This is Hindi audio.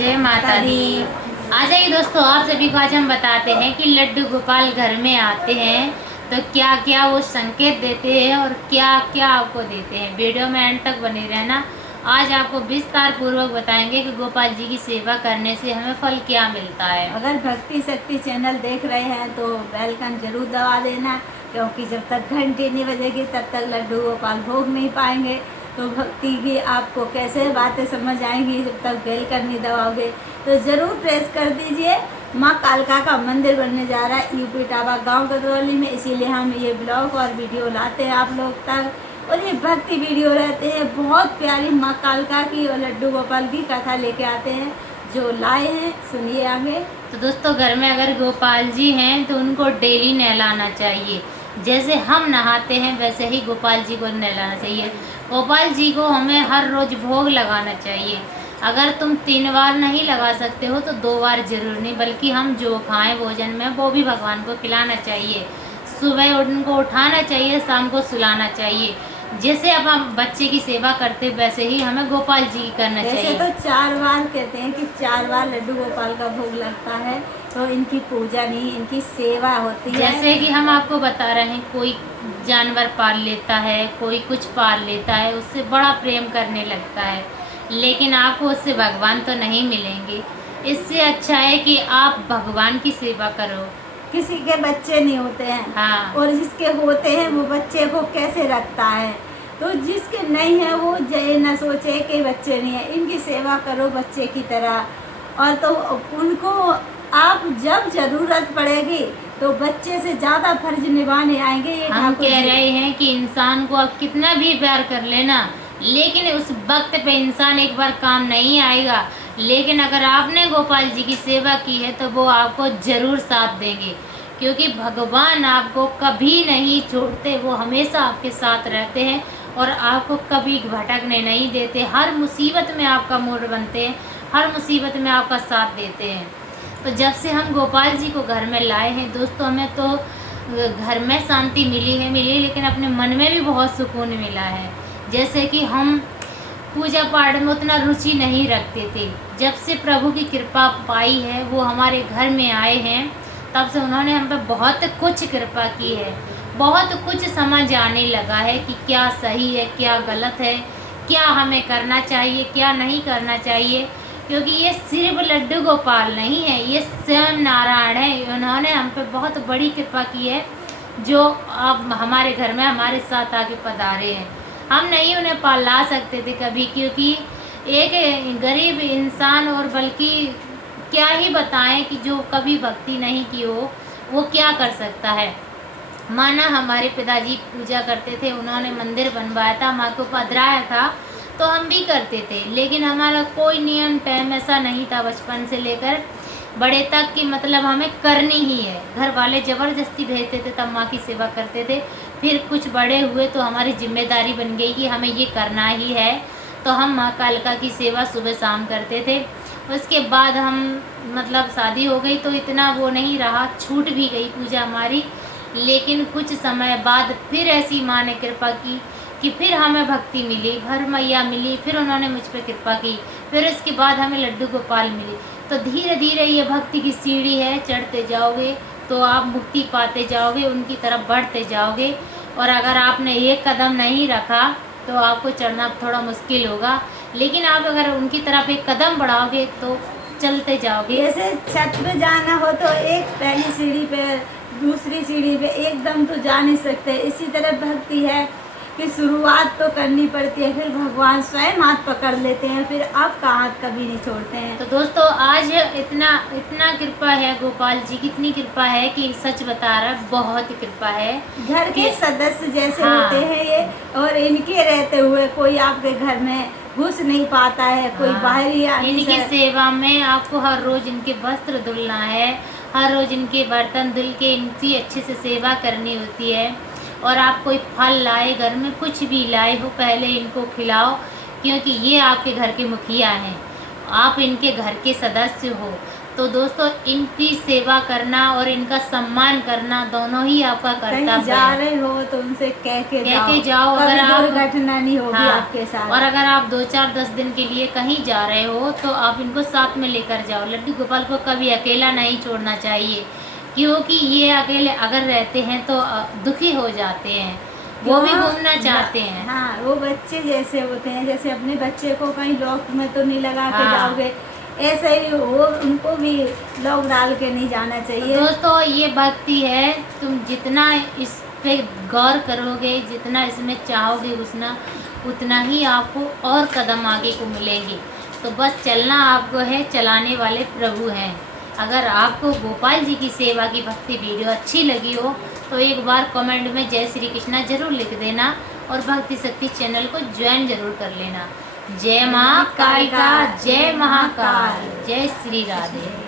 जय माता दी। आ जाइए दोस्तों, आप सभी को आज हम बताते हैं कि लड्डू गोपाल घर में आते हैं तो क्या क्या वो संकेत देते हैं और क्या क्या आपको देते हैं। वीडियो में एंड तक बने रहना। आज आपको विस्तार पूर्वक बताएंगे कि गोपाल जी की सेवा करने से हमें फल क्या मिलता है। अगर भक्ति शक्ति चैनल देख रहे हैं तो बेल आइकन जरूर दबा देना, क्योंकि जब तक घंटी नहीं बजेगी तब तक लड्डू गोपाल भोग नहीं पाएंगे। तो भक्ति की आपको कैसे बातें समझ आएंगी जब तक बेल आइकन नहीं दबाओगे। तो ज़रूर प्रेस कर दीजिए। माँ कालका का मंदिर बनने जा रहा है यूपी टाबा गांव गदरौली में, इसीलिए हम ये ब्लॉग और वीडियो लाते हैं आप लोग तक। और ये भक्ति वीडियो रहते हैं, बहुत प्यारी माँ कालका की और लड्डू गोपाल की कथा लेके आते हैं जो लाए हैं। सुनिए आगे। तो दोस्तों, घर में अगर गोपाल जी हैं तो उनको डेली नहलाना चाहिए। जैसे हम नहाते हैं वैसे ही गोपाल जी को नहलाना चाहिए। गोपाल जी को हमें हर रोज भोग लगाना चाहिए। अगर तुम 3 बार नहीं लगा सकते हो तो 2 बार जरूर नहीं, बल्कि हम जो खाएं भोजन में वो भी भगवान को खिलाना चाहिए। सुबह उनको उठाना चाहिए, शाम को सुलाना चाहिए। जैसे अब हम बच्चे की सेवा करते वैसे ही हमें गोपाल जी की करना चाहिए। वैसे तो 4 बार कहते हैं कि 4 बार लड्डू गोपाल का भोग लगता है, तो इनकी पूजा नहीं, इनकी सेवा होती है। जैसे कि हम आपको बता रहे हैं, कोई जानवर पाल लेता है, कोई कुछ पाल लेता है, उससे बड़ा प्रेम करने लगता है, लेकिन आपको उससे भगवान तो नहीं मिलेंगे। इससे अच्छा है कि आप भगवान की सेवा करो। किसी के बच्चे नहीं होते हैं, हाँ, और जिसके होते हैं वो बच्चे को कैसे रखता है। तो जिसके नहीं है वो ये न सोचे कि बच्चे नहीं है, इनकी सेवा करो बच्चे की तरह। और तो उनको आप जब जरूरत पड़ेगी तो बच्चे से ज़्यादा फर्ज निभाने आएंगे। ये हम ठाकुर कह जी रहे हैं कि इंसान को आप कितना भी प्यार कर लेना, लेकिन उस वक्त पे इंसान एक बार काम नहीं आएगा। लेकिन अगर आपने गोपाल जी की सेवा की है तो वो आपको जरूर साथ देंगे, क्योंकि भगवान आपको कभी नहीं छोड़ते। वो हमेशा आपके साथ रहते हैं और आपको कभी भटकने नहीं देते। हर मुसीबत में आपका मोड़ बनते हैं, हर मुसीबत में आपका साथ देते हैं। तो जब से हम गोपाल जी को घर में लाए हैं दोस्तों, हमें तो घर में शांति मिली, लेकिन अपने मन में भी बहुत सुकून मिला है। जैसे कि हम पूजा पाठ में उतना रुचि नहीं रखते थे, जब से प्रभु की कृपा पाई है, वो हमारे घर में आए हैं, तब से उन्होंने हम पे बहुत कुछ कृपा की है। बहुत कुछ समझ आने लगा है कि क्या सही है, क्या गलत है, क्या हमें करना चाहिए, क्या नहीं करना चाहिए। क्योंकि ये सिर्फ लड्डू गोपाल नहीं है, ये स्वयं नारायण है। उन्होंने हम पे बहुत बड़ी कृपा की है, जो अब हमारे घर में हमारे साथ आके पधारे हैं। हम नहीं उन्हें पाला सकते थे कभी, क्योंकि एक गरीब इंसान, और बल्कि क्या ही बताएं कि जो कभी भक्ति नहीं की हो वो क्या कर सकता है। माना हमारे पिताजी पूजा करते थे, उन्होंने मंदिर बनवाया था, माँ को पधराया था, तो हम भी करते थे। लेकिन हमारा कोई नियम टाइम ऐसा नहीं था बचपन से लेकर बड़े तक कि मतलब हमें करनी ही है। घर वाले ज़बरदस्ती भेजते थे तब माँ की सेवा करते थे। फिर कुछ बड़े हुए तो हमारी जिम्मेदारी बन गई कि हमें ये करना ही है, तो हम माँ कालका की सेवा सुबह शाम करते थे। उसके बाद हम मतलब शादी हो गई तो इतना वो नहीं रहा, छूट भी गई पूजा हमारी। लेकिन कुछ समय बाद फिर ऐसी माँ ने कृपा की कि फिर हमें भक्ति मिली, भर मैया मिली, फिर उन्होंने मुझ पर कृपा की, फिर इसके बाद हमें लड्डू गोपाल मिली। तो धीरे धीरे ये भक्ति की सीढ़ी है, चढ़ते जाओगे तो आप मुक्ति पाते जाओगे, उनकी तरफ बढ़ते जाओगे। और अगर आपने एक कदम नहीं रखा तो आपको चढ़ना थोड़ा मुश्किल होगा, लेकिन आप अगर उनकी तरफ एक कदम बढ़ाओगे तो चलते जाओगे। जैसे छत पे जाना हो तो एक पहली सीढ़ी पे, दूसरी सीढ़ी पे एकदम तो जा नहीं सकते। इसी तरह भक्ति है कि शुरुआत तो करनी पड़ती है, फिर भगवान स्वयं हाथ पकड़ लेते हैं, फिर आपका हाथ कभी नहीं छोड़ते हैं। तो दोस्तों, आज इतना कृपा है गोपाल जी की, इतनी कृपा है कि सच बता रहा, बहुत कृपा है। घर के सदस्य जैसे हाँ, होते हैं ये, और इनके रहते हुए कोई आपके घर में घुस नहीं पाता है, कोई हाँ, बाहरी आदमी इनकी से। सेवा में आपको हर रोज इनके वस्त्र धुलना है, हर रोज इनके बर्तन धुल के इनकी अच्छे से सेवा करनी होती है। और आप कोई फल लाए, घर में कुछ भी लाए हो, पहले इनको खिलाओ, क्योंकि ये आपके घर के मुखिया हैं। आप इनके घर के सदस्य हो, तो दोस्तों इनकी सेवा करना और इनका सम्मान करना दोनों ही आपका कहीं कर्तव्य जा है। रहे हो तो उनसे कह के जाओ, कभी अगर आप दुर्घटना नहीं होगी हाँ, आपके साथ। और अगर आप 2-4-10 दिन के लिए कहीं जा रहे हो तो आप इनको साथ में लेकर जाओ। लड्डू गोपाल को कभी अकेला नहीं छोड़ना चाहिए, क्योंकि ये अकेले अगर रहते हैं तो दुखी हो जाते हैं, वो भी घूमना चाहते हैं। हाँ, वो बच्चे जैसे होते हैं, जैसे अपने बच्चे को कहीं लॉक में तो नहीं लगा के हाँ। जाओगे, ऐसे ही वो उनको भी लॉक डाल के नहीं जाना चाहिए। तो दोस्तों ये भक्ति है, तुम जितना इस पे गौर करोगे, जितना इसमें चाहोगे उतना ही आपको और कदम आगे को मिलेंगे। तो बस चलना आपको है, चलाने वाले प्रभु हैं। अगर आपको गोपाल जी की सेवा की भक्ति वीडियो अच्छी लगी हो तो एक बार कमेंट में जय श्री कृष्णा जरूर लिख देना और भक्ति शक्ति चैनल को ज्वाइन जरूर कर लेना। जय माँ कालिका, जय महाकाल, जय श्री राधे।